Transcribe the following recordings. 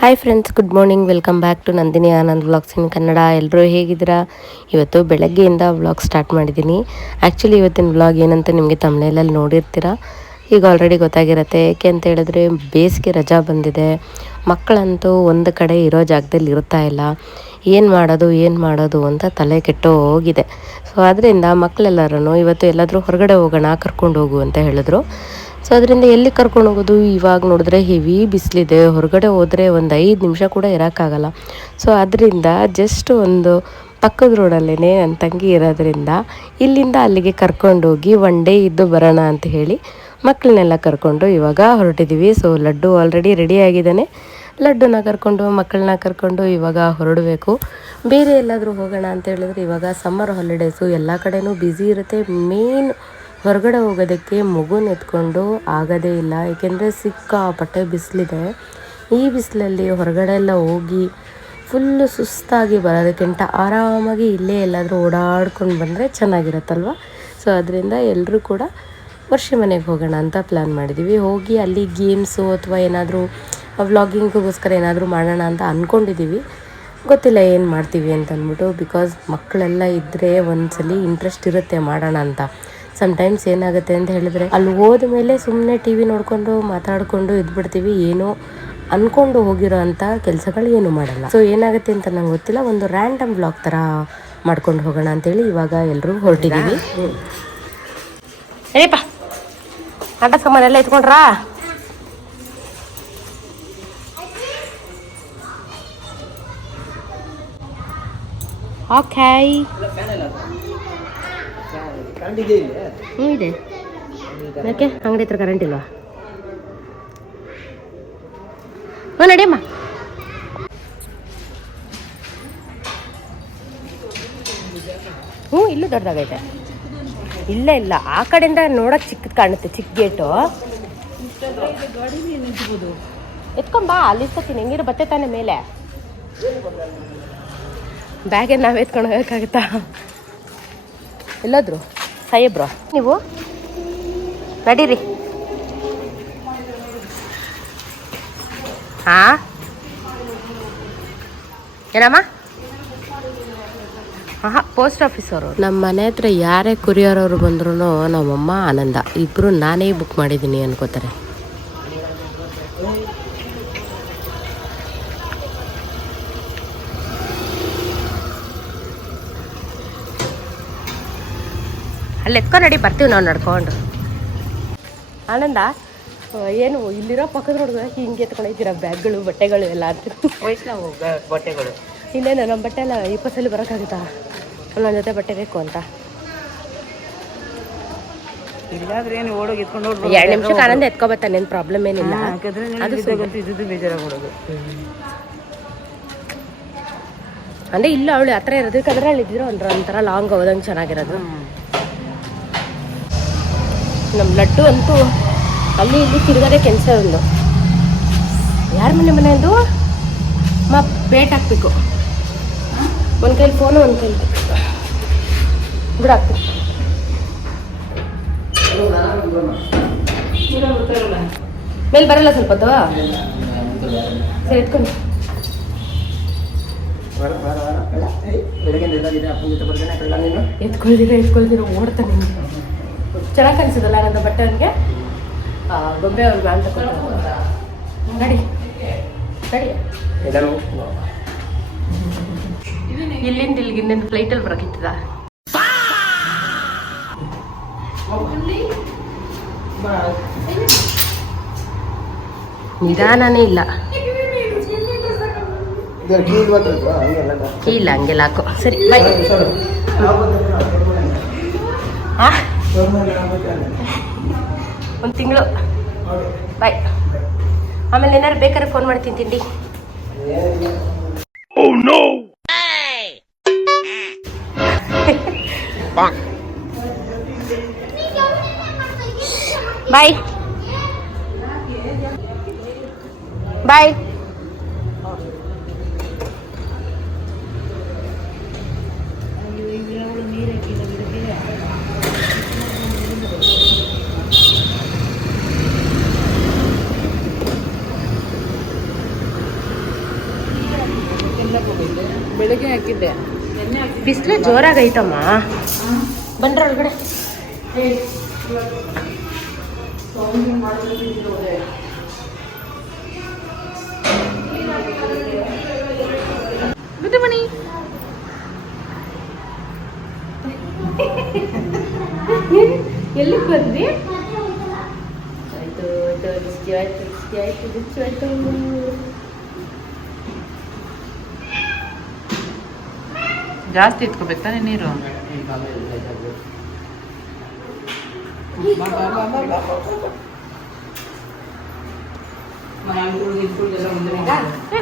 Hi friends, good morning. Welcome back to Nandini Anand vlogs in Kannada. ಎಲ್ಲರೂ ಹೇಗಿದ್ದೀರಾ? ಇವತ್ತು ಬೆಳಗ್ಗೆಯಿಂದ ವ್ಲಾಗ್ ಸ್ಟಾರ್ಟ್ ಮಾಡಿದ್ದೀನಿ. ಆ್ಯಕ್ಚುಲಿ ಇವತ್ತಿನ ವ್ಲಾಗ್ ಏನಂತ ನಿಮಗೆ ತಮ್ನೇಲಲ್ಲಿ ನೋಡಿರ್ತೀರ. ಈಗ ಆಲ್ರೆಡಿ ಗೊತ್ತಾಗಿರುತ್ತೆ. ಏಕೆ ಅಂತ ಹೇಳಿದ್ರೆ ಬೇಸಿಗೆ ರಜಾ ಬಂದಿದೆ. ಮಕ್ಕಳಂತೂ ಒಂದು ಕಡೆ ಇರೋ ಜಾಗದಲ್ಲಿ ಇರ್ತಾ ಇಲ್ಲ. ಏನು ಮಾಡೋದು ಅಂತ ತಲೆ ಕೆಟ್ಟು ಹೋಗಿದೆ. ಸೊ ಅದರಿಂದ ಮಕ್ಕಳೆಲ್ಲರೂ ಇವತ್ತು ಎಲ್ಲಾದರೂ ಹೊರಗಡೆ ಹೋಗೋಣ, ಕರ್ಕೊಂಡು ಹೋಗು ಅಂತ ಹೇಳಿದ್ರು. ಸೊ ಅದರಿಂದ ಎಲ್ಲಿ ಕರ್ಕೊಂಡು ಹೋಗೋದು? ಇವಾಗ ನೋಡಿದ್ರೆ ಹೆವಿ ಬಿಸಿಲಿದೆ. ಹೊರಗಡೆ ಹೋದರೆ ಒಂದು 5 ನಿಮಿಷ ಕೂಡ ಇರೋಕ್ಕಾಗಲ್ಲ. ಸೊ ಅದರಿಂದ ಜಸ್ಟ್ ಒಂದು ಪಕ್ಕದ ರೋಡಲ್ಲೇ ನನ್ನ ತಂಗಿ ಇರೋದ್ರಿಂದ ಇಲ್ಲಿಂದ ಅಲ್ಲಿಗೆ ಕರ್ಕೊಂಡೋಗಿ 1 ಡೇ ಇದ್ದು ಬರೋಣ ಅಂತ ಹೇಳಿ ಮಕ್ಕಳನ್ನೆಲ್ಲ ಕರ್ಕೊಂಡು ಇವಾಗ ಹೊರಟಿದ್ದೀವಿ. ಸೊ ಲಡ್ಡು ಆಲ್ರೆಡಿ ರೆಡಿ ಆಗಿದ್ದಾನೆ. ಲಡ್ಡುನ ಕರ್ಕೊಂಡು ಮಕ್ಕಳನ್ನ ಕರ್ಕೊಂಡು ಇವಾಗ ಹೊರಡಬೇಕು. ಬೇರೆ ಎಲ್ಲಾದರೂ ಹೋಗೋಣ ಅಂತ ಹೇಳಿದ್ರೆ ಇವಾಗ ಸಮ್ಮರ್ ಹಾಲಿಡೇಸು, ಎಲ್ಲ ಕಡೆನೂ ಬ್ಯುಸಿ ಇರುತ್ತೆ. ಮೇನ್ ಹೊರಗಡೆ ಹೋಗೋದಕ್ಕೆ ಮಗುನ ಎತ್ಕೊಂಡು ಆಗೋದೇ ಇಲ್ಲ. ಏಕೆಂದರೆ ಸಿಕ್ಕಾಪಟ್ಟೆ ಬಿಸಿಲಿದೆ. ಈ ಬಿಸಿಲಲ್ಲಿ ಹೊರಗಡೆ ಎಲ್ಲ ಹೋಗಿ ಫುಲ್ಲು ಸುಸ್ತಾಗಿ ಬರೋದಕ್ಕಿಂತ ಆರಾಮಾಗಿ ಇಲ್ಲೇ ಎಲ್ಲಾದರೂ ಓಡಾಡ್ಕೊಂಡು ಬಂದರೆ ಚೆನ್ನಾಗಿರುತ್ತಲ್ವ. ಸೊ ಅದರಿಂದ ಎಲ್ಲರೂ ಕೂಡ ವರ್ಷ ಮನೆಗೆ ಹೋಗೋಣ ಅಂತ ಪ್ಲ್ಯಾನ್ ಮಾಡಿದ್ದೀವಿ. ಹೋಗಿ ಅಲ್ಲಿ ಗೇಮ್ಸು ಅಥವಾ ಏನಾದರೂ ವ್ಲಾಗಿಂಗಿಗೋಸ್ಕರ ಏನಾದರೂ ಮಾಡೋಣ ಅಂತ ಅಂದ್ಕೊಂಡಿದ್ದೀವಿ. ಗೊತ್ತಿಲ್ಲ ಏನು ಮಾಡ್ತೀವಿ ಅಂತ ಅಂದ್ಬಿಟ್ಟು. ಬಿಕಾಸ್ ಮಕ್ಕಳೆಲ್ಲ ಇದ್ದರೆ ಒಂದ್ಸಲಿ ಇಂಟ್ರೆಸ್ಟ್ ಇರುತ್ತೆ ಮಾಡೋಣ ಅಂತ. ಸಮ್ಟೈಮ್ಸ್ ಏನಾಗುತ್ತೆ ಅಂತ ಹೇಳಿದ್ರೆ ಅಲ್ಲಿ ಹೋದ ಮೇಲೆ ಸುಮ್ಮನೆ ಟಿ ವಿ ನೋಡಿಕೊಂಡು ಮಾತಾಡಿಕೊಂಡು ಇದ್ಬಿಡ್ತೀವಿ. ಏನೋ ಅಂದ್ಕೊಂಡು ಹೋಗಿರೋ ಅಂಥ ಕೆಲಸಗಳು ಏನೂ ಮಾಡಲ್ಲ. ಸೊ ಏನಾಗುತ್ತೆ ಅಂತ ನಂಗೆ ಗೊತ್ತಿಲ್ಲ. ಒಂದು ರ್ಯಾಂಡಮ್ ವ್ಲಾಗ್ ಥರ ಮಾಡ್ಕೊಂಡು ಹೋಗೋಣ ಅಂತೇಳಿ ಇವಾಗ ಎಲ್ಲರೂ ಹೊರಟಿದ್ದೀವಿ. ಏಪ್ಪ ಆಟ ಸಾಮಾನೆಲ್ಲ ಎತ್ಕೊಂಡ್ರಾ? ಓಕೆ, ಇದೆ. ಯಾಕೆ ಅಂಗಡಿ ಹತ್ರ ಕರೆಂಟ್ ಇಲ್ವಾ? ನಡಿಯಮ್ಮ. ಇಲ್ಲೂ ದೊಡ್ಡದಾಗೈತೆ. ಇಲ್ಲ ಆ ಕಡೆಯಿಂದ ನೋಡಕ್ ಚಿಕ್ಕದು ಕಾಣುತ್ತೆ, ಚಿಕ್ಕ ಗೇಟು. ಎತ್ಕೊಂಬಾ, ಅಲ್ಲಿ ಇಸ್ಕೊತೀನಿ. ಹೆಂಗಿರೋ ಬತ್ತೆ ತಾನೆ ಮೇಲೆ. ಬ್ಯಾಗೇನು ನಾವೇ ಎತ್ಕೊಂಡು ಹೋಗೋಕ್ಕಾಗುತ್ತಾ? ಎಲ್ಲಾದ್ರು ಸಾಹೇಬ್ರು ನೀವು ನಡೀರಿ. ಹಾಂ ಏನಮ್ಮ? ಪೋಸ್ಟ್ ಆಫೀಸ್ ಅವರು. ನಮ್ಮ ಮನೆ ಹತ್ರ ಯಾರೇ ಕೊರಿಯರ್ ಅವರು ಬಂದ್ರು ನಮ್ಮಮ್ಮ ಆನಂದ ಇಬ್ಬರು ನಾನೇ ಬುಕ್ ಮಾಡಿದ್ದೀನಿ ಅನ್ಕೋತಾರೆ. ಅಲ್ಲಿ ಎತ್ಕೊಂಡು ನಡಿ, ಬರ್ತೀವಿ ನಾವು ನಡ್ಕೊಂಡು. ಆನಂದ ಏನು ಇಲ್ಲಿರೋ ಪಕ್ಕದ ನೋಡಿದ್ರೆ ಹಿಂಗೆ ಎತ್ಕೊಂಡಿದ್ದೀರ ಬ್ಯಾಗ್ಗಳು ಬಟ್ಟೆಗಳು ಎಲ್ಲ ಅಂತ. ವಯಸ್ಸಿನ ಬಟ್ಟೆಗಳು ಇನ್ನೇನು ನಮ್ಮ ಬಟ್ಟೆ ಎಲ್ಲ 20 ಸಲ ಬರೋಕ್ಕಾಗುತ್ತಾ? ಒಂದೊಂದು ಜೊತೆ ಬಟ್ಟೆ ಬೇಕು ಅಂತ. ಇಲ್ಲಾದ್ರೆ ಏನು ಓಡೋಗಿ ಎತ್ಕೊಂಡು 2 ನಿಮಿಷಕ್ಕೆ ಆನಂದ ಎತ್ಕೊಬತ್ತಾನೆ, ಏನು ಪ್ರಾಬ್ಲಮ್ ಏನಿಲ್ಲ. ಅದು ಬೇಜಾರಾಗ್ಬಿಡೋದು. ಅಂದರೆ ಇಲ್ಲ ಅವಳು ಹತ್ರ ಇರೋದಕ್ಕಾದ್ರೆ ಅಲ್ಲಿ ಇದ್ದಿರೋ ಒಂಥರ ಲಾಂಗ್ ಹೋದಂಗೆ ಚೆನ್ನಾಗಿರೋದು. ನಮ್ಮ ಲಡ್ಡು ಅಂತೂ ಅಲ್ಲಿ ಇಲ್ಲಿ ತಿರುಗದೆ ಕೆಲಸ ಒಂದು. ಯಾರ ಮನೆ ಅಂದು ಬೇಟ್ ಹಾಕ್ಬೇಕು. ಒಂದು ಕೈಲಿ ಫೋನು, ಒಂದು ಕೈಲಿ ಬಿಡಾಕ್ಬೇಕು. ಮೇಲೆ ಬರಲ್ಲ ಸ್ವಲ್ಪ ಹೊತ್ತು. ಸರಿ ಎತ್ಕೊಂಡು ಎತ್ಕೊಳ್ದಿರ ಓಡ್ತಾನೆ. ಚೆನ್ನಾಗಿ ಕಾಣಿಸೋದಲ್ಲ ನನ್ನ ಬಟ್ಟೆ ಅವನಿಗೆ. ಗೊಂಬೆ ಅವ್ರು ಬ್ಯಾಂಡ್ ತಗೊಂಡು ನಡಿ ನಡಿ. ಇಲ್ಲಿಂದ ಇಲ್ಲಿಗೆ ಇನ್ನೇನು ಫ್ಲೈಟಲ್ಲಿ ಬರೋಕ್ಕಿತ್ತದ. ನಿಧಾನನೇ ಇಲ್ಲ. ಇಲ್ಲ ಹಂಗೆಲ್ಲ ಹಾಕೋ. ಸರಿ ಬಾಯ್. ಒಂದು ತಿಂಗಳು ಬಾಯ್. ಆಮೇಲೆ ಏನಾರು ಬೇಕಾದ್ರೆ ಫೋನ್ ಮಾಡ್ತೀನಿ ತಿಂಡಿ. ಬಾಯ್ ಬಾಯ್. ಎಣ್ಣೆ ಹಾಕಿದ್ದೆ. ಬಿಸಿಲು ಜೋರಾಗೈತಮ್ಮ. ಬನ್ರ ಒಳಗಡೆ. ಗುಡ್ ಮಣಿ. ಎಲ್ಲಿ ಬಂದ್ವಿ? ಆಯ್ತು ಆಯ್ತು. ಜಾಸ್ತಿ ಇಟ್ಕೋಬೇಕು ತಾನೇ ನೀರು.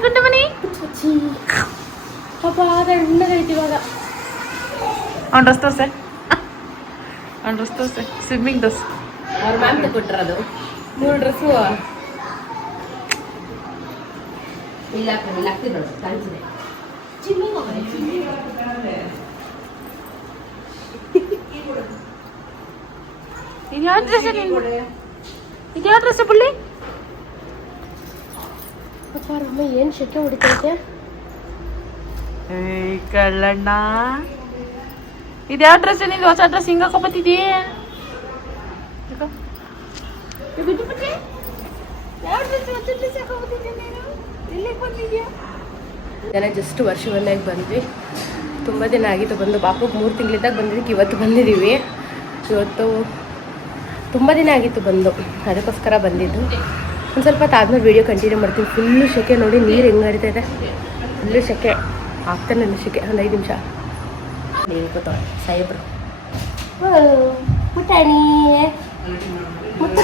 ಗುಡ್ ಮಣಿ. ಪಾಪ ತಣ್ಣಗೈತಿ ಇವಾಗ. ಅವ್ನ ಡ್ರೆಸ್ ತೋರ್ಸೆ. ಸ್ವಿಮ್ಮಿಂಗ್ ಡ್ರೆಸ್ ಅವ್ರ ಮ್ಯಾಮ್ ತಗೊಟ್ಟಿರೋದು 3 ಡ್ರೆಸ್ಸು. ಇಲ್ಲ ಹಾಕ್ತಿದ್ರು ಕಾಣಿಸಿದೆ. ಇದ್ಯಾವ ಡ್ರೆಸ್ ಪುಳ್ಳಿ? ಅಪ್ಪ ರಮ್ಮ ಏನು ಶೆಕೆ ಹೊಡಿತೈತೆ. ಕಳ್ಳಣ್ಣ, ಇದ್ಯಾವ ಡ್ರೆಸ್? ನಿಂದು ಹೊಸ ಡ್ರೆಸ್ ಹಿಂಗ ಹಾಕೋಬತ್ತಿದ್ಯೇ? ಜಸ್ಟ್ ವರ್ಷ ಬಂದಾಗ ಬಂದ್ವಿ. ತುಂಬ ದಿನ ಆಗಿತ್ತು ಬಂದು. ಪಾಪಕ್ಕೆ 3 ತಿಂಗಳಿದ್ದಾಗ ಬಂದಿದ್ದಕ್ಕೆ ಇವತ್ತು ಬಂದಿದ್ದೀವಿ. ಇವತ್ತು ತುಂಬ ದಿನ ಆಗಿತ್ತು ಬಂದು, ಅದಕ್ಕೋಸ್ಕರ ಬಂದಿದ್ದು. ಒಂದು ಸ್ವಲ್ಪ ಆದ್ಮೇಲೆ ವೀಡಿಯೋ ಕಂಟಿನ್ಯೂ ಮಾಡ್ತೀನಿ. ಫುಲ್ಲು ಸೆಕೆ ನೋಡಿ, ನೀರು ಹೆಂಗೆ ಹರಿತಾ ಇದೆ. ಫುಲ್ಲು ಸೆಕೆ ಆಗ್ತಾನೆ ಇಲ್ಲ ಸೆಕೆ. ಒಂದು 5 ನಿಮಿಷ ನೀರು ಕೂತವ ಸಾಹೇಬ್ರು. ಪುಟಾಣಿ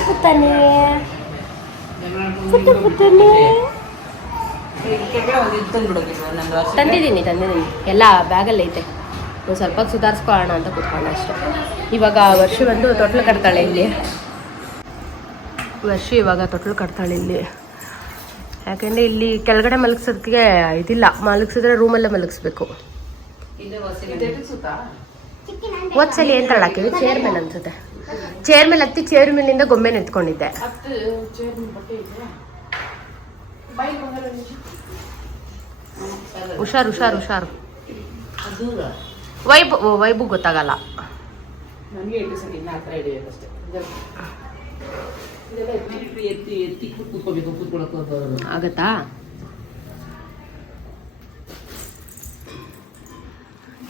ಪುಟ್ಟಾಣಿ ತಂದಿದ್ದೀನಿ ಎಲ್ಲ ಬ್ಯಾಗಲ್ಲಿ ಐತೆ. ಒಂದು ಸ್ವಲ್ಪ ಸುಧಾರಿಸ್ಕೊಳ್ಳೋಣ ಅಂತ ಕೂತ್ಕೊಂಡೆ ಅಷ್ಟೇ. ಇವಾಗ ವರ್ಷ ಬಂದು ತೊಟ್ಲು ಕಟ್ತಾಳೆ ಇಲ್ಲಿ. ಇವಾಗ ತೊಟ್ಲು ಕಟ್ತಾಳೆ ಇಲ್ಲಿ. ಯಾಕೆಂದರೆ ಇಲ್ಲಿ ಕೆಳಗಡೆ ಮಲಗಿಸೋದಕ್ಕೆ ಇದಿಲ್ಲ. ಮಲಗಿಸಿದ್ರೆ ರೂಮಲ್ಲೇ ಮಲಗಿಸ್ಬೇಕು. ಓದ್ಸಲಿ ಏನು ತಳ್ಳಾಕಿವಿ? ಚೇರ್ ಮೇಲೆ ಅನ್ಸುತ್ತೆ. ಚೇರ್ ಮೇಲೆ ಹತ್ತಿ ಚೇರ್ ಮೇಲಿಂದ ಗೊಂಬೆ ನಿಂತ್ಕೊಂಡಿದ್ದೆ. ಹುಷಾರು. ವೈಬು ಗೊತ್ತಾಗಲ್ಲ. ಆಗತ್ತಾ?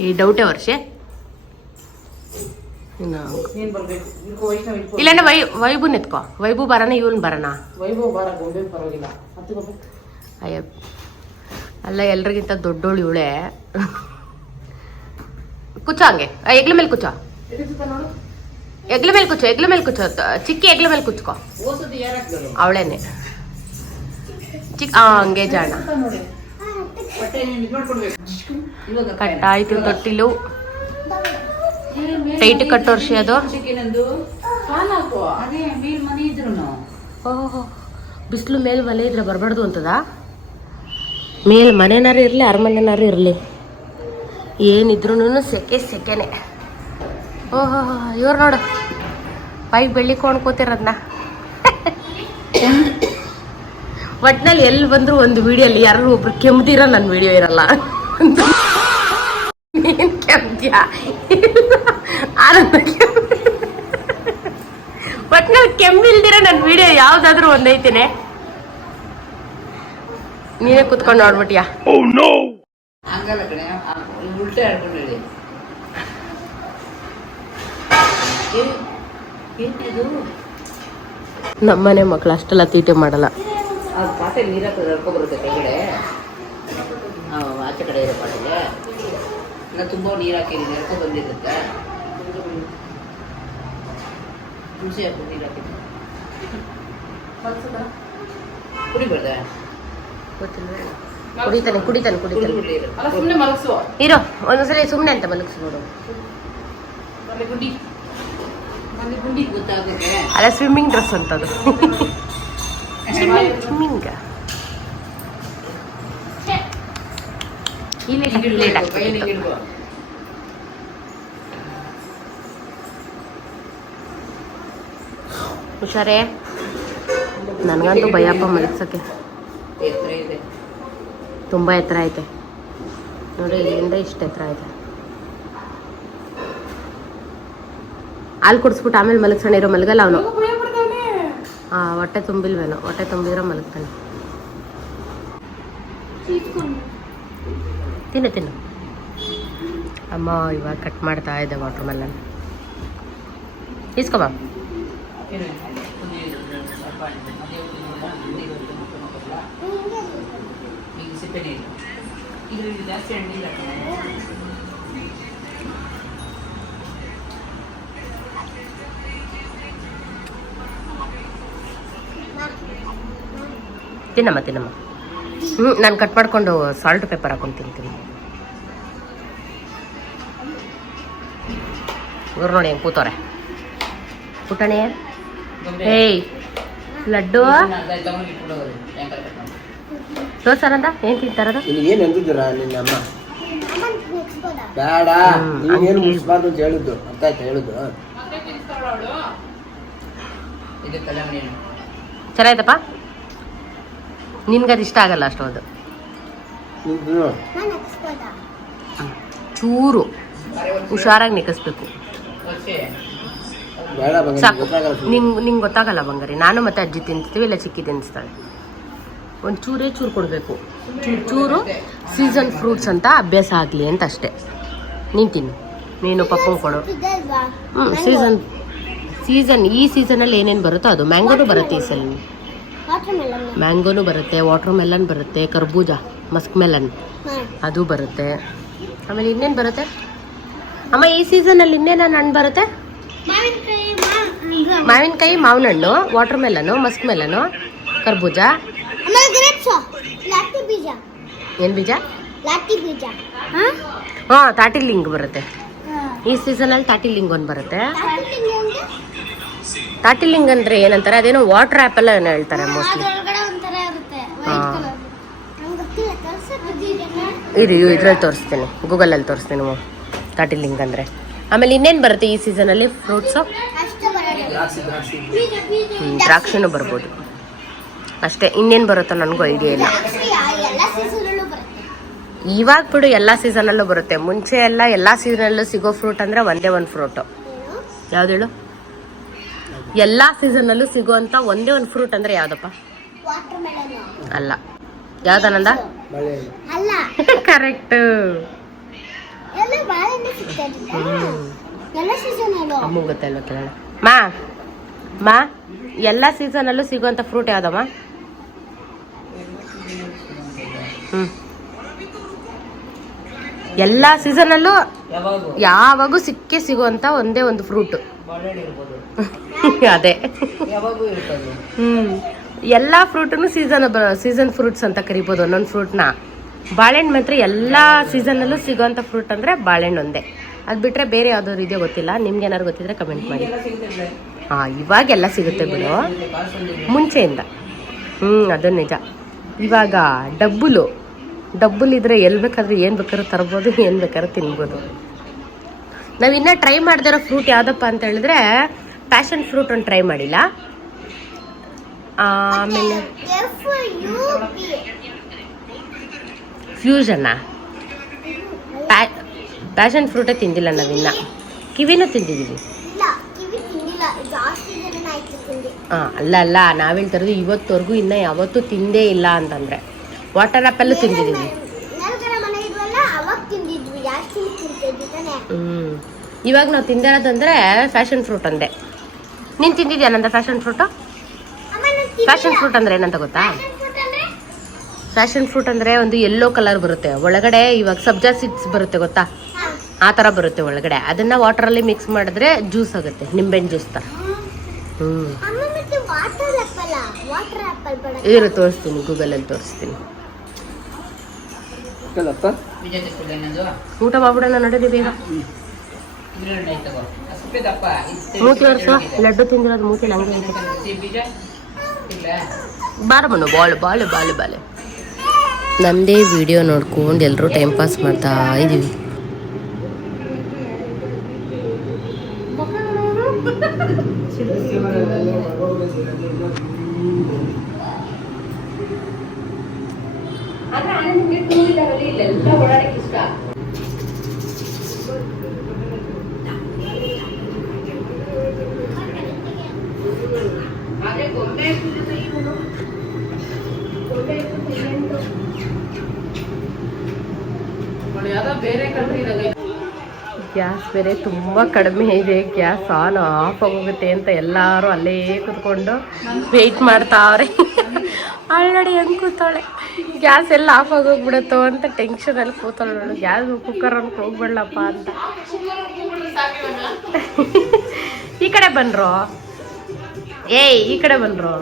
ಈ ಡೌಟೇ ವರ್ಷ. ಇಲ್ಲಾಂದ್ರೆ ವೈಬು ನಿತ್ಕೋ. ವೈಬು ಬರೋಣ, ಇವನ್ ಬರೋಣ. ಅಯ್ಯ ಅಲ್ಲ, ಎಲ್ರಿಗಿಂತ ದೊಡ್ಡೋಳು ಇವಳೆ. ಕುಚ್ಚೋ ಹಂಗೆ, ಎಗ್ಲ ಮೇಲೆ ಕುಚ್ಚೋ. ಎಗ್ಲ ಮೇಲೆ ಕುಚ್ಚೋ. ಚಿಕ್ಕಿ ಎಗ್ಲ ಮೇಲೆ ಕುಚ್ಕೋ. ಅವಳೇನೆ ಹಂಗೆ ಜಾಣ. ಕಟ್ಟಾಯ್ತು ತೊಟ್ಟಿಲು. ಟೈಟ್ ಕಟ್ಟೋರ್ಷ ಅದು. ಬಿಸಿಲು ಮೇಲೆ ಮನೆ ಇದ್ರೆ ಬರಬಾರ್ದು ಅಂತದ. ಮೇಲೆ ಮನೆನಾರು ಇರಲಿ, ಅರಮನೆನಾರು ಇರಲಿ, ಏನಿದ್ರು ಸೆಕೆನೆ. ಓಹೋ, ಇವ್ರು ನೋಡು ಪೈಪ್ ಬೆಳ್ಳಿಕೊಂಡು ಕೂತಿರೋದನ್ನ. ಒಟ್ನಲ್ಲಿ ಎಲ್ಲಿ ಬಂದ್ರು ಒಂದು ವಿಡಿಯೋಲಿ ಯಾರು ಒಬ್ರು ಕೆಮ್ದಿರೋ ನನ್ನ ವಿಡಿಯೋ ಇರಲ್ಲ. ನೀನ್ ಕೆಮ್ದ್ಯಾ? ಒಟ್ನಲ್ಲಿ ಕೆಮ್ಮಿಲ್ದಿರ ನನ್ನ ವಿಡಿಯೋ ಯಾವ್ದಾದ್ರು ಒಂದೈತೇನೆ. ನೀನೇ ಕುತ್ಕೊಂಡು ನೋಡ್ಬಿಟ್ಯಾ? ನಮ್ಮನೆ ಮಕ್ಕಳು ಅಷ್ಟೆಲ್ಲ ತೀಟೆ ಮಾಡಲ್ಲ. ಪಾತ್ರೆ ನೀರು ಹರ್ಕೊಬರುತ್ತೆ ಕೆಳಗಡೆ, ಆಚೆ ಕಡೆ ಇರೋ ಪಾತ್ರೆಗೆ ನಾನು ತುಂಬ ನೀರು ಹಾಕಿದ್ದೀನಿ, ಹರ್ಕೊ ಬಂದಿರುತ್ತೆ. ಹುಣಸೆ ಹಾಕಿ ನೀರು ಹಾಕಿದ್ದೀನಿ. ಕುಡಿಬಾರ್ದೆ? ಕುಡಿತಾನೆ. ಇರೋ ಒಂದೊಂದ್ಸಲ ಸುಮ್ಮನೆ ಅಂತ ಮಲಗಿಸ್ಬೋದು. ಅಲ್ಲ, ಸ್ವಿಮ್ಮಿಂಗ್ ಡ್ರೆಸ್ ಅಂತದು. ಸ್ವಿಮ್ಮಿಂಗ್ ಹುಷಾರೇ. ನನಗಂತೂ ಭಯಪ್ಪ ಮಲಗ್ಸಕ್ಕೆ. ತುಂಬ ಎತ್ತರ ಐತೆ. ನೋಡಿ ಇಲ್ಲಿಂದ ಇಷ್ಟು ಎತ್ತರ ಇದೆ. ಹಾಲು ಕುಡಿಸ್ಬಿಟ್ಟು ಆಮೇಲೆ ಮಲಗ್ಸೋಣ ಇರೋ ಮಲಗಲ್ಲ ಅವನು. ಹೊಟ್ಟೆ ತುಂಬಿಲ್ವೇನೋ, ಹೊಟ್ಟೆ ತುಂಬಿದ್ರೆ ಮಲಗ್ತಾನೆ. ತಿನ್ನು ತಿನ್ನು. ಅಮ್ಮ ಇವಾಗ ಕಟ್ ಮಾಡ್ತಾ ಇದೆ ವಾಟರ್ ಮೆಲನ್. ಇಸ್ಕೊಬಾ. ತಿನ್ನಮ್ಮ ತಿನ್ನಮ್ಮ. ನಾನು ಕಟ್ ಮಾಡ್ಕೊಂಡು ಸಾಲ್ಟ್ ಪೆಪ್ಪರ್ ಹಾಕೊಂಡು ತಿಂತೀನಿ. ಇವ್ರು ನೋಡಿ ಹೆಂಗೆ ಕೂತವ್ರೆ. ಪುಟಾಣಿ ಏಯ್ ಲಡ್ಡು ದೋಸರಂದ ಏನು ತಿಂತಾರದ? ಏನು ಅಂದಿದ್ದೀರಾ ನಿನ್ನ ಅಮ್ಮ? ಬೇಡ ನೀವೇನು ಮುಗಿಸ್ಬಾರ್ದು ಅಂತ ಹೇಳಿದ್ದು. ಅರ್ಥ ಆಯ್ತಾ ಹೇಳಿದ್ದು? ಚೆನ್ನಾಯ್ತಪ್ಪ. ನಿನ್ಗದು ಇಷ್ಟ ಆಗಲ್ಲ ಅಷ್ಟೊಂದು. ಚೂರು ಹುಷಾರಾಗಿ ನಿಕ್ಕಿಸ್ಬೇಕು. ಸಾಕು. ನಿಂಗೆ ಗೊತ್ತಾಗಲ್ಲ ಬಂಗಾರಿ. ನಾನು ಮತ್ತೆ ಅಜ್ಜಿ ತಿಂತೀವಿ, ಇಲ್ಲ ಚಿಕ್ಕಿ ತಿನ್ನಿಸ್ತಾಳೆ. ಒಂದು ಚೂರೇ ಚೂರು ಕೊಡಬೇಕು. ಚೂರು ಸೀಸನ್ ಫ್ರೂಟ್ಸ್ ಅಂತ ಅಭ್ಯಾಸ ಆಗಲಿ ಅಂತ ಅಷ್ಟೇ. ನೀನು ತಿನ್ನು, ನೀನು ಪಪ್ಪಂಗೆ ಕೊಡು. ಸೀಸನ್ ಈ ಸೀಸನಲ್ಲಿ ಏನೇನು ಬರುತ್ತೋ ಅದು. ಮ್ಯಾಂಗೋನು ಬರುತ್ತೆ ಈ ಸಲ. ಮ್ಯಾಂಗೋನು ಬರುತ್ತೆ, ವಾಟರ್ ಮೆಲನ್ ಬರುತ್ತೆ, ಕರ್ಬೂಜ ಮಸ್ಕ್ ಮೆಲನ್ ಅದು ಬರುತ್ತೆ. ಆಮೇಲೆ ಇನ್ನೇನು ಬರುತ್ತೆ ಅಮ್ಮ ಈ ಸೀಸನಲ್ಲಿ? ಇನ್ನೇನು ಹಣ್ಣು ಬರುತ್ತೆ? ಮಾವಿನಕಾಯಿ, ಮಾವಿನ ಹಣ್ಣು, ವಾಟರ್ ಮೆಲನು, ಮಸ್ಕ್ ಮೆಲನು, ಕರ್ಬೂಜ. ಏನು ಬೀಜ? ಹಾಂ ತಾಟಿಲಿಂಗ್ ಬರುತ್ತೆ ಈ ಸೀಸನಲ್ಲಿ. ತಾಟಿಲಿಂಗ್ ಒಂದು ಬರುತ್ತೆ. ತಾಟಿಲಿಂಗ್ ಅಂದರೆ ಏನಂತಾರೆ? ಅದೇನೋ ವಾಟರ್ ಆ್ಯಪಲ್ ಏನೋ ಹೇಳ್ತಾರೆ ಮೋಸ್ಟ್ಲಿ. ಹಾಂ ಇರಿ ಇದ್ರಲ್ಲಿ ತೋರಿಸ್ತೀನಿ, ಗೂಗಲಲ್ಲಿ ತೋರಿಸ್ತೀನಿ ತಾಟಿಲಿಂಗ್ ಅಂದರೆ. ಆಮೇಲೆ ಇನ್ನೇನು ಬರುತ್ತೆ ಈ ಸೀಸನಲ್ಲಿ ಫ್ರೂಟ್ಸು? ದ್ರಾಕ್ಷಿನೂ ಬರ್ಬೋದು ಅಷ್ಟೇ. ಇನ್ನೇನು ಬರುತ್ತೋ ನನಗೂ ಐಡಿಯಾ ಇಲ್ಲ. ಇವಾಗ ಬಿಡು, ಎಲ್ಲ ಸೀಸನಲ್ಲೂ ಬರುತ್ತೆ. ಮುಂಚೆ ಎಲ್ಲ ಸೀಸನಲ್ಲೂ ಸಿಗೋ ಫ್ರೂಟ್ ಅಂದರೆ ಒಂದೇ ಒಂದು ಫ್ರೂಟು. ಯಾವ್ದು ಹೇಳು? ಎಲ್ಲ ಸೀಸನಲ್ಲೂ ಸಿಗೋವಂಥ ಒಂದೇ ಒಂದು ಫ್ರೂಟ್ ಅಂದರೆ ಯಾವುದಪ್ಪ? ಅಲ್ಲ. ಯಾವ್ದನಂದ? ಕರೆಕ್ಟ್. ಅಮ್ಮ ಗೊತ್ತಲ್ವ ಕೇಳೋಣ. ಮಾ ಎಲ್ಲ ಸೀಸನಲ್ಲೂ ಸಿಗೋವಂಥ ಫ್ರೂಟ್ ಯಾವ್ದಮ್ಮ? ಎಲ್ಲ ಸೀಸನಲ್ಲೂ ಯಾವಾಗೂ ಸಿಗುವಂಥ ಒಂದೇ ಒಂದು ಫ್ರೂಟ್ ಅದೇ. ಎಲ್ಲ ಫ್ರೂಟನ್ನು ಸೀಸನ್ ಫ್ರೂಟ್ಸ್ ಅಂತ ಕರಿಬೋದು ಒಂದೊಂದು ಫ್ರೂಟ್ನ. ಬಾಳೆಹಣ್ಣು ಮಾತ್ರ ಎಲ್ಲ ಸೀಸನಲ್ಲೂ ಸಿಗೋವಂಥ ಫ್ರೂಟ್ ಅಂದರೆ ಬಾಳೆಹಣ್ಣು ಒಂದೇ. ಅದು ಬಿಟ್ಟರೆ ಬೇರೆ ಯಾವುದಾದ್ರು ಇದೆಯೋ ಗೊತ್ತಿಲ್ಲ. ನಿಮ್ಗೆ ಏನಾದ್ರು ಗೊತ್ತಿದ್ರೆ ಕಮೆಂಟ್ ಮಾಡಿ. ಹಾಂ ಇವಾಗೆಲ್ಲ ಸಿಗುತ್ತೆ ಬಿಡು, ಮುಂಚೆಯಿಂದ. ಅದು ನಿಜ. ಇವಾಗ ಡಬ್ಬುಲಿದ್ರೆ ಎಲ್ಲಿ ಬೇಕಾದ್ರೂ ಏನು ಬೇಕಾದ್ರೂ ತರ್ಬೋದು, ಏನು ಬೇಕಾದ್ರೂ ತಿನ್ಬೋದು. ನಾವಿನ್ನೂ ಟ್ರೈ ಮಾಡ್ದಿರೋ ಫ್ರೂಟ್ ಯಾವುದಪ್ಪ ಅಂತ ಹೇಳಿದ್ರೆ ಪ್ಯಾಷನ್ ಫ್ರೂಟ್ ಒಂದು ಟ್ರೈ ಮಾಡಿಲ್ಲ. ಆಮೇಲೆ ಫ್ಯೂಷನ್ನಾ? ಪ್ಯಾಷನ್ ಫ್ರೂಟೇ ತಿಂದಿಲ್ಲ ನಾವಿನ್ನ. ಕಿವಿನೂ ತಿಂದಿದ್ದೀವಿ. ಅಲ್ಲ ನಾವು ಹೇಳ್ತಿರೋದು ಇವತ್ತವರೆಗೂ ಇನ್ನೂ ಯಾವತ್ತೂ ತಿಂದೇ ಇಲ್ಲ ಅಂತಂದರೆ. ವಾಟರ್ ಆ್ಯಪಲ್ಲು ತಿಂದಿದ್ದೀವಿ. ಇವಾಗ ನಾವು ತಿಂದಿರೋದಂದರೆ ಫ್ಯಾಷನ್ ಫ್ರೂಟ್ ಒಂದೇ. ನೀನು ತಿಂದಿದ್ಯಾ ನಂದ ಫ್ಯಾಷನ್ ಫ್ರೂಟು? ಫ್ಯಾಷನ್ ಫ್ರೂಟ್ ಅಂದರೆ ಏನಂತ ಗೊತ್ತಾ? ಫ್ಯಾಷನ್ ಫ್ರೂಟ್ ಅಂದರೆ ಒಂದು ಯೆಲ್ಲೋ ಕಲರ್ ಬರುತ್ತೆ ಒಳಗಡೆ. ಇವಾಗ ಸಬ್ಜಾ ಸೀಡ್ಸ್ ಬರುತ್ತೆ ಗೊತ್ತಾ, ಆ ಥರ ಬರುತ್ತೆ ಒಳಗಡೆ. ಅದನ್ನು ವಾಟರಲ್ಲಿ ಮಿಕ್ಸ್ ಮಾಡಿದ್ರೆ ಜ್ಯೂಸ್ ಆಗುತ್ತೆ, ನಿಂಬೆಹಣ್ಣು ಜ್ಯೂಸ್ ಥರ. ಇರು ತೋರಿಸ್ತೀನಿ, ಗೂಗಲಲ್ಲಿ ತೋರಿಸ್ತೀನಿ. ಊಟ ಮಾಡ್ಬಿಡೋಣ ನಡೀರಿ ಬೇಗ. ಮೂತಿ ವರ್ಷ ಲಡ್ಡು ತಿಂದಿರೋದು ಮೂತಿಲಿ ಹಂಗೆ ಬಾರ ಬಣ್ಣು ಬಾಳೆ. ನಮ್ಮದೇ ವಿಡಿಯೋ ನೋಡ್ಕೊಂಡು ಎಲ್ಲರೂ ಟೈಮ್ ಪಾಸ್ ಮಾಡ್ತಾ ಇದ್ದೀವಿ. ಆದ್ರೆ ಆನಂದ್ಗೆ ಟೂ ವೀಲರಲ್ಲಿ ಇಲ್ಲೆಲ್ಲ ಓಡಾಡಕ್ಕೆ ಇಷ್ಟ. ಆದ್ರೆ ಗೊಂಬೆ ಬೇರೆ ಗ್ಯಾಸ್ ಬೇರೆ ತುಂಬ ಕಡಿಮೆ ಇದೆ. ಗ್ಯಾಸ್ ಆನ್ ಆಫ್ ಆಗೋಗುತ್ತೆ ಅಂತ ಎಲ್ಲರೂ ಅಲ್ಲೇ ಕೂತ್ಕೊಂಡು ವೆಯ್ಟ್ ಮಾಡ್ತಾವ್ರೆ. ಆಲ್ರೆಡಿ ಹೆಂಗೆ ಕೂತಾಳೆ, ಗ್ಯಾಸ್ ಎಲ್ಲ ಆಫ್ ಆಗೋಗ್ಬಿಡುತ್ತೋ ಅಂತ ಟೆನ್ಷನಲ್ಲಿ ಕೂತಾಳೆ ನೋಡು. ಗ್ಯಾಸ್ ಕುಕ್ಕರ್ ಅನ್ಕೊ ಹೋಗ್ಬಿಡ್ಲಪ್ಪ ಅಂತ. ಈ ಕಡೆ ಬನ್ರೋ, ಈ ಕಡೆ ಬನ್ರೋ.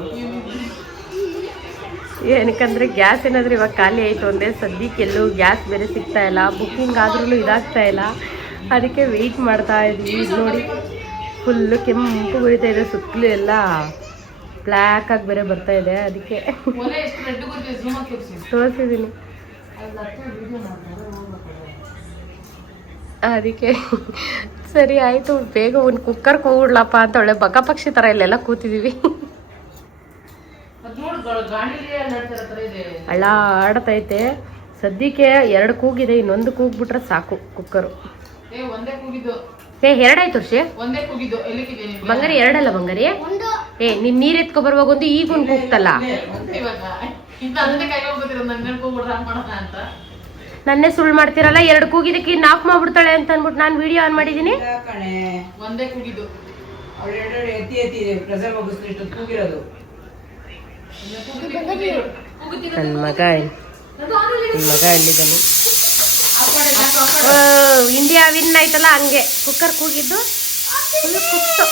ಏನಕ್ಕಂದ್ರೆ ಗ್ಯಾಸ್ ಏನಾದರೂ ಇವಾಗ ಖಾಲಿ ಆಯಿತು ಅಂದರೆ ಸದ್ಯಕ್ಕೆ ಎಲ್ಲೂ ಗ್ಯಾಸ್ ಬೇರೆ ಸಿಗ್ತಾ ಇಲ್ಲ, ಬುಕ್ಕಿಂಗ್ ಆದ್ರೂ ಇದಾಗ್ತಾ ಇಲ್ಲ. ಅದಕ್ಕೆ ವೆಯ್ಟ್ ಮಾಡ್ತಾ ಇದ್ವಿ. ಇದು ನೋಡಿ ಫುಲ್ಲು ಕೆಂಪು ಬರಿತಾ ಇದೆ, ಸುತ್ತಲೂ ಎಲ್ಲ ಬ್ಲ್ಯಾಕ್ ಆಗಿ ಬೇರೆ ಬರ್ತಾ ಇದೆ. ಅದಕ್ಕೆ ತೋರಿಸಿದ್ದೀನಿ. ಅದಕ್ಕೆ ಸರಿ ಆಯಿತು, ಬೇಗ ಒಂದು ಕುಕ್ಕರ್ ಕೂಡ್ಲಪ್ಪ ಅಂತ ಒಳ್ಳೆ ಬಗ ಪಕ್ಷಿ ಥರ ಇಲ್ಲೆಲ್ಲ ಕೂತಿದ್ದೀವಿ. ಹಳ್ಳ ಆಡ್ತೈತೆ. ಸದ್ಯಕ್ಕೆ 2 ಕೂಗಿದೆ, ಇನ್ನೊಂದು ಕೂಗ್ಬಿಟ್ರೆ ಸಾಕು ಕುಕ್ಕರು. ಎರಡಾಯ್ತು ವರ್ಷ ಬಂಗಾರಿ, 2 ಅಲ್ಲ ಬಂಗಾರಿ. ನಿನ್ ನೀರ್ ಎತ್ಕೊ ಬರುವಾಗ ಒಂದು ಈಗ ಒಂದು ಕೂಗ್ತಲ್ಲ. ನನ್ನೇ ಸುಳ್ಳು ಮಾಡ್ತಿರಲ್ಲ. 2 ಕೂಗಿದಕ್ಕೆ ಇನ್ನು ಆಫ್ ಮಾಡ್ಬಿಡ್ತಾಳೆ ಅಂತ ಅನ್ಬಿಟ್ಟು ನಾನು ವಿಡಿಯೋ ಆನ್ ಮಾಡಿದೀನಿ. ನನ್ನ ಮಗ ಎಲ್ಲಿದ್ದಾನೆ? ಇಂಡಿಯಾ ವಿನ್ ಆಯ್ತಲ್ಲ, ಹಂಗೆ ಕುಕ್ಕರ್ ಕೂಗಿದ್ದು ಫುಲ್ ಕುಕ್ಸು.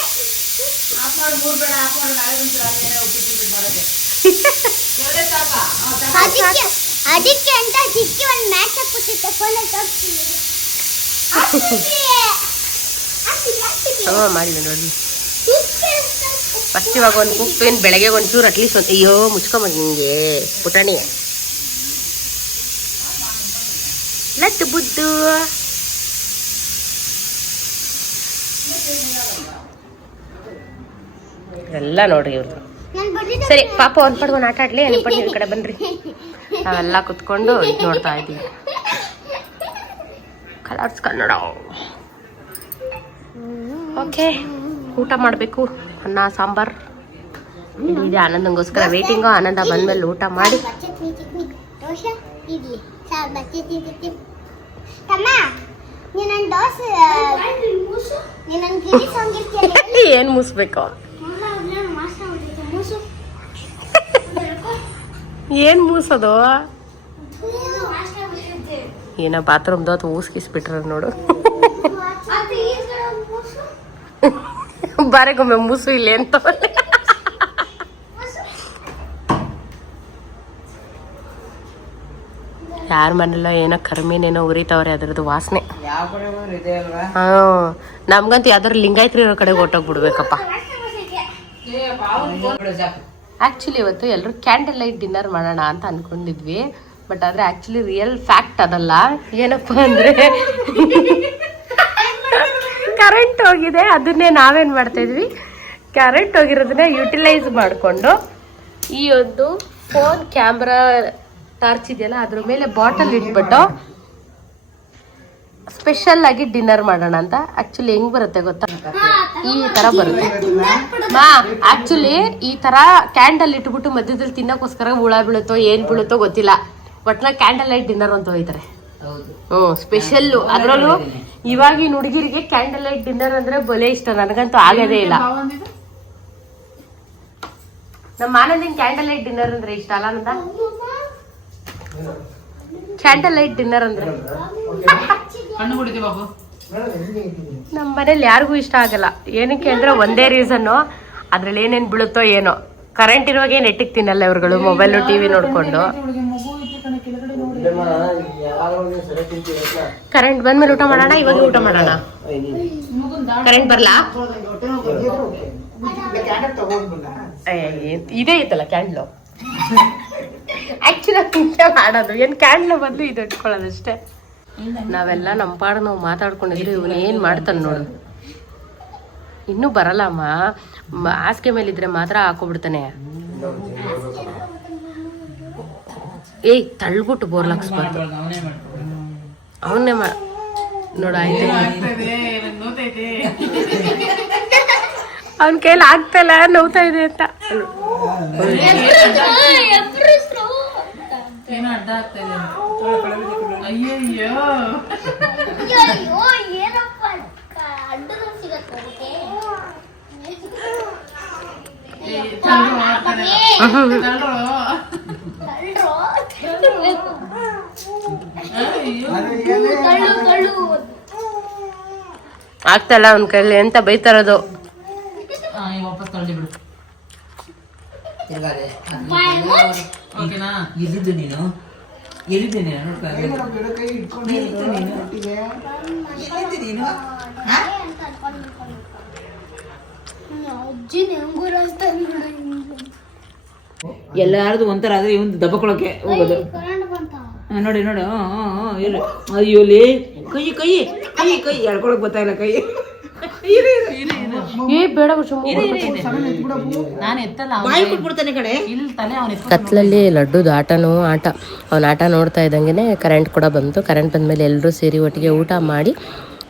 ಅದಕ್ಕೆ ಅಂತ ಜಿಕ್ಕಿ ಒಂದು ಮ್ಯಾಚ್ ಹಾಕ್ಬಿಟ್ಟಿದ್ದೆ ಫೋನಲ್ಲಿ ಮಾಡಿ ನೋಡಿ. ಫಸ್ಟ್ ಇವಾಗ ಒಂದು ಕುಕ್ ಏನು ಬೆಳಗ್ಗೆ ಒಂಚೂರು ಅಟ್ಲೀಸ್ಟ್ ಒಂದು ಅಯ್ಯೋ ಮುಚ್ಕೊಂಬ ಹಿಂಗೆ ಪುಟಾಣಿ ಲಟ್ಟು ಬುದ್ದು. ಎಲ್ಲ ನೋಡ್ರಿ ಇವ್ರದ್ದು. ಸರಿ ಪಾಪ ಒಂದು ಪಡ್ಕೊಂಡು ಆಟ ಆಡ್ಲಿ, ನಿಮ್ಮ ಪಡ್ಡು ಈ ಕಡೆ ಬನ್ರಿ. ನಾವೆಲ್ಲ ಕುತ್ಕೊಂಡು ಇದು ನೋಡ್ತಾ ಇದ್ದೀವಿ. ಕಲರ್ಸ್ ಕನ್ನಡ. ಓಕೆ, ಊಟ ಮಾಡಬೇಕು. ಅನ್ನ ಸಾಂಬಾರ್ ಇದು ಇದೆ. ಆನಂದಂಗೋಸ್ಕರ ವೇಟಿಂಗು. ಆನಂದ ಬಂದ್ಮೇಲೆ ಊಟ ಮಾಡಿ ಏನ್ ಮೂಸ್ಬೇಕು? ಏನ್ ಮೂಸೋದು? ಏನೋ ಬಾತ್ರೂಮ್ದು ಅದು ಊಸ್ಕಿಸ್ಬಿಟ್ರ ನೋಡು. ಬಾರೆಗೊಮ್ಮೆ ಮೂಸು ಇಲ್ಲೇ ಅಂತ. ಯಾರ ಮನೆಯಲ್ಲ ಏನೋ ಕರ್ಮೀನೇನೋ ಉರಿತಾವ್ರೆ, ಅದ್ರದ್ದು ವಾಸನೆ. ನಮ್ಗಂತೂ ಯಾವ್ದಾದ್ರು ಲಿಂಗಾಯತ್ರಿ ಇರೋ ಕಡೆ ಹೊಟ್ಟೋಗ್ಬಿಡ್ಬೇಕಪ್ಪ. ಆಕ್ಚುಲಿ ಇವತ್ತು ಎಲ್ಲರೂ ಕ್ಯಾಂಡಲ್ ಲೈಟ್ ಡಿನ್ನರ್ ಮಾಡೋಣ ಅಂತ ಅನ್ಕೊಂಡಿದ್ವಿ. ಬಟ್ ಆದ್ರೆ ಆಕ್ಚುಲಿ ರಿಯಲ್ ಫ್ಯಾಕ್ಟ್ ಅದಲ್ಲ. ಏನಪ್ಪಾ ಅಂದ್ರೆ ಕರೆಂಟ್ ಹೋಗಿದೆ. ಅದನ್ನೇ ನಾವೇನ್ ಮಾಡ್ತಾ ಇದ್ವಿ, ಕರೆಂಟ್ ಹೋಗಿರೋದನ್ನ ಯುಟಿಲೈಸ್ ಮಾಡಿಕೊಂಡು ಈ ಒಂದು ಫೋನ್ ಕ್ಯಾಮ್ರಾ ಟಾರ್ಚ್ ಇದೆಯಲ್ಲ ಅದ್ರ ಮೇಲೆ ಬಾಟಲ್ ಇಟ್ಬಿಟ್ಟು ಸ್ಪೆಷಲ್ ಆಗಿ ಡಿನ್ನರ್ ಮಾಡೋಣ ಅಂತ. ಆಕ್ಚುಲಿ ಹೆಂಗ್ ಬರುತ್ತೆ ಗೊತ್ತಾ, ಈ ತರ ಬರುತ್ತೆ ಆಕ್ಚುಲಿ ಈ ತರ ಕ್ಯಾಂಡಲ್ ಇಟ್ಬಿಟ್ಟು ಮಧ್ಯದಲ್ಲಿ ತಿನ್ನಕ್ಕೋಸ್ಕರ ಹುಳ ಬೀಳುತ್ತೋ ಏನ್ ಬೀಳುತ್ತೋ ಗೊತ್ತಿಲ್ಲ. ಒಟ್ನ ಕ್ಯಾಂಡಲ್ ಲೈಟ್ ಡಿನ್ನರ್ ಅಂತ ಹೋಯ್ತಾರೆ. ಸ್ಪೆಷಲ್. ಅದ್ರಲ್ಲೂ ಇವಾಗಿನ ಹುಡುಗಿರಿಗೆ ಕ್ಯಾಂಡಲ್ ಲೈಟ್ ಡಿನ್ನರ್ ಅಂದ್ರೆ ಬಲೆ ಇಷ್ಟ. ನನಗಂತೂ ಆಗದೇ ಇಲ್ಲ. ನಮ್ಮ ಆನಂದಿನ ಕ್ಯಾಂಡಲ್ ಲೈಟ್ ಡಿನ್ನರ್ ಅಂದ್ರೆ ಇಷ್ಟ ಅಲ್ಲ ನಂದ. ಕ್ಯಾಂಡಲ್ ಲೈಟ್ ಡಿನ್ನರ್ ಅಂದ್ರೆ ನಮ್ಮ ಮನೇಲಿ ಯಾರಿಗೂ ಇಷ್ಟ ಆಗಲ್ಲ. ಏನಕ್ಕೆ ಅಂದ್ರೆ ಒಂದೇ ರೀಸನ್ನು, ಅದ್ರಲ್ಲಿ ಏನೇನ್ ಬೀಳುತ್ತೋ ಏನೋ. ಕರೆಂಟ್ ಇರುವಾಗ ನೆಟ್ಟಿಗೆ ತಿನ್ನಲ್ಲ ಇವ್ರುಗಳು, ಮೊಬೈಲು ಟಿವಿ ನೋಡ್ಕೊಂಡು. ಕರೆಂಟ್ ಬಂದ್ಮೇಲೆ ಊಟ ಮಾಡೋಣ. ಇವಾಗ ಊಟ ಮಾಡೋಣ. ಕರೆಂಟ್ ಬರ್ಲಾ? ಇದೇ ಐತಲ್ಲ ಕ್ಯಾಂಡ್ಲು. ಆಕ್ಚುಲಿ ಹಿಂಗೆ ಮಾಡೋದು. ಏನ್ ಕ್ಯಾಂಡ್ಲ ಬದಲು ಇದು ಇಟ್ಕೊಳ್ಳೋದಷ್ಟೇ. ನಾವೆಲ್ಲ ನಮ್ಮ ಪಾಡು ನಾವು ಮಾತಾಡ್ಕೊಂಡಿದ್ರೆ ಇವನು ಏನ್ ಮಾಡ್ತಾನೆ ನೋಡು. ಇನ್ನೂ ಬರಲ್ಲಮ್ಮ. ಹಾಸಿಗೆ ಮೇಲಿದ್ರೆ ಮಾತ್ರ ಹಾಕೋಬಿಡ್ತಾನೆ. ಏಯ್ ತಳ್ಬಿಟ್ಟು ಬೋರ್ಲ್ ಹಾಕ್ಸ್ಬಾರ್ದು. ಅವನ್ನೇ ನೋಡ ಆಯ್ತು, ಅವನ ಕೈಲಿ ಆಗ್ತಲ್ಲ, ನೋವ್ತಾ ಇದೆ ಅಂತ. ಏನೋ ಅಡ್ಡ ಆಗ್ತಾ ಇದೆ. ಅಯ್ಯಯ್ಯೋ ಏನಪ್ಪ ಅಡ್ಡ ಸಿಗತ್ತೆ. ಆಗ್ತಲ್ಲ ಅವನ ಕೈಲಿ ಅಂತ ಬೈತಾರದು. ವಾಪಸ್ ತಳ್ಳಿ ಬಿಡು. ಓಕೆನಾ? ಎಲ್ಲಿದ್ದು ನೀನು? ಎಲ್ಲಿದ್ದು ನೀನು? ಎಲ್ಲಾರ್ದು ಒಂಥರ ಆದ್ರೆ ಇವನ್ ದಬ್ಬಕೊಳಕ್ಕೆ ಹೋಗೋದು. ನೋಡಿ ನೋಡಿ, ಇರು. ಅಯ್ಯೋಲಿ ಕೈ ಕೈ ಕೈ ಕೈ ಎಳ್ಕೊಳಕ್ ಗೊತ್ತಾಗಿಲ್ಲ ಕೈ. ಏ ಬೇಡ, ನಾನು ಎತ್ತಲ್ಲ, ಬಾಯಿ ಕೊಟ್ಬಿಡ್ತಾನೆ ಕಡೆ. ಇಲ್ಲಿ ತಾನೆ ಅವನ ಕತ್ಲಲ್ಲಿ ಲಡ್ಡುದು ಆಟನೂ ಆಟ. ಅವನ ಆಟ ನೋಡ್ತಾ ಇದ್ದಂಗೆ ಕರೆಂಟ್ ಕೂಡ ಬಂತು. ಕರೆಂಟ್ ಬಂದಮೇಲೆ ಎಲ್ಲರೂ ಸೇರಿ ಒಟ್ಟಿಗೆ ಊಟ ಮಾಡಿ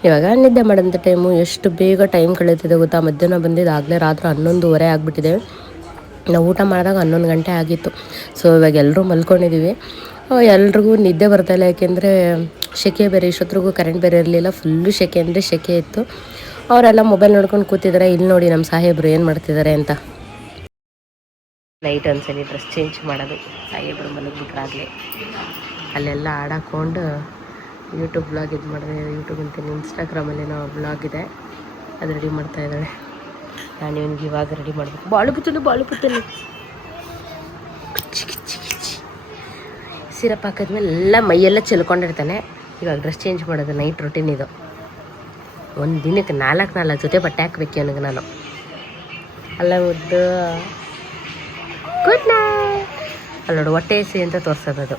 ಇವಾಗ ನಿದ್ದೆ ಮಾಡೋಂಥ ಟೈಮು. ಎಷ್ಟು ಬೇಗ ಟೈಮ್ ಕಳೀತಿದೆ ಗೊತ್ತಾ. ಮಧ್ಯಾಹ್ನ ಬಂದಿದ್ದು ಆಗಲೇ ರಾತ್ರಿ 11:30 ಆಗಿಬಿಟ್ಟಿದೆ. ನಾವು ಊಟ ಮಾಡಿದಾಗ 11 ಗಂಟೆ ಆಗಿತ್ತು. ಸೊ ಇವಾಗ ಎಲ್ಲರೂ ಮಲ್ಕೊಂಡಿದ್ದೀವಿ. ಎಲ್ರಿಗೂ ನಿದ್ದೆ ಬರ್ತಾಯಿಲ್ಲ, ಯಾಕೆಂದರೆ ಸೆಕೆ ಬೇರೆ. ಇಷ್ಟೊತ್ತಿಗೂ ಕರೆಂಟ್ ಬೇರೆ ಇರಲಿಲ್ಲ. ಫುಲ್ಲು ಸೆಕೆ ಅಂದರೆ ಸೆಕೆ ಇತ್ತು. ಅವರೆಲ್ಲ ಮೊಬೈಲ್ ನೋಡ್ಕೊಂಡು ಕೂತಿದ್ದಾರೆ. ಇಲ್ಲಿ ನೋಡಿ ನಮ್ಮ ಸಾಹೇಬರು ಏನು ಮಾಡ್ತಿದ್ದಾರೆ ಅಂತ. ನೈಟ್ ಒಂದ್ಸಲಿ ಡ್ರೆಸ್ ಚೇಂಜ್ ಮಾಡೋದು. ಸಾಹೇಬರು ಮಲಗಿಬಿಟ್ರಾಗಲೇ ಅಲ್ಲೆಲ್ಲ ಆಡಾಕೊಂಡು ಯೂಟ್ಯೂಬ್ ಬ್ಲಾಗ್ ಇದು ಮಾಡಿದೆ. ಯೂಟ್ಯೂಬ್ ಅಂತೀನಿ, ಇನ್ಸ್ಟಾಗ್ರಾಮಲ್ಲಿ ನಾವು ಬ್ಲಾಗ್ ಇದೆ, ಅದು ರೆಡಿ ಮಾಡ್ತಾ ಇದ್ದಾಳೆ. ನಾನು ಇವನಿಗೆ ಇವಾಗ ರೆಡಿ ಮಾಡಬೇಕು. ಬಾಳು ಪುತ್ತಲು ಸಿರಪ್ ಹಾಕಿದ್ಮೇಲೆ ಎಲ್ಲ ಮೈಯೆಲ್ಲ ಚೆಲ್ಕೊಂಡಿರ್ತಾನೆ. ಇವಾಗ ಡ್ರೆಸ್ ಚೇಂಜ್ ಮಾಡೋದು ನೈಟ್ ರೊಟೀನ್ ಇದು. ಒಂದು ದಿನಕ್ಕೆ 4 ಜೊತೆ ಬಟ್ಟೆ ಹಾಕ್ಬೇಕು ಅವನಿಗೆ ನಾನು. ಅಲ್ಲ ಮುದ್ದು ಗುಡ್ ನೈಟ್. ಅಲ್ಲಿ ನೋಡು ಹೊಟ್ಟೆ ಎಸಿ ಅಂತ ತೋರಿಸೋದು, ಅದು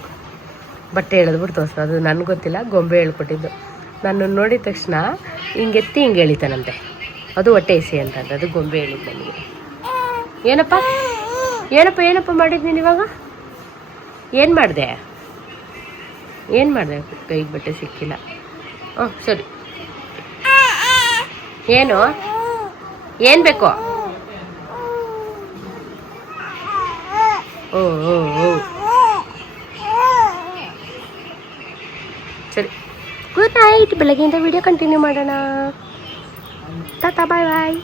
ಬಟ್ಟೆ ಎಳೆದ್ಬಿಟ್ಟು ತೋರಿಸೋದು. ಅದು ನನಗೆ ಗೊತ್ತಿಲ್ಲ, ಗೊಂಬೆ ಹೇಳ್ಕೊಟ್ಟಿದ್ದು. ನಾನು ನೋಡಿದ ತಕ್ಷಣ ಹಿಂಗೆ ಎತ್ತಿ ಹಿಂಗೆ ಎಳಿತಾನಂತೆ, ಅದು ಹೊಟ್ಟೆ ಎಸಿ ಅಂತ. ಅದು ಗೊಂಬೆ ಹೇಳಿದ್ದು ನನಗೆ. ಏನಪ್ಪ ಮಾಡಿದ್ದು ನೀನು ಇವಾಗ? ಏನು ಮಾಡಿದೆ ಕೈಗೆ ಬಟ್ಟೆ ಸಿಕ್ಕಿಲ್ಲ. ಸರಿ. ಏನು ಬೇಕು? ಸರಿ, ಗುಡ್ ನೈಟ್. ಬೆಳಗ್ಗೆಯಿಂದ ವಿಡಿಯೋ ಕಂಟಿನ್ಯೂ ಮಾಡೋಣ. ಟಾಟಾ, ಬಾಯ್ ಬಾಯ್.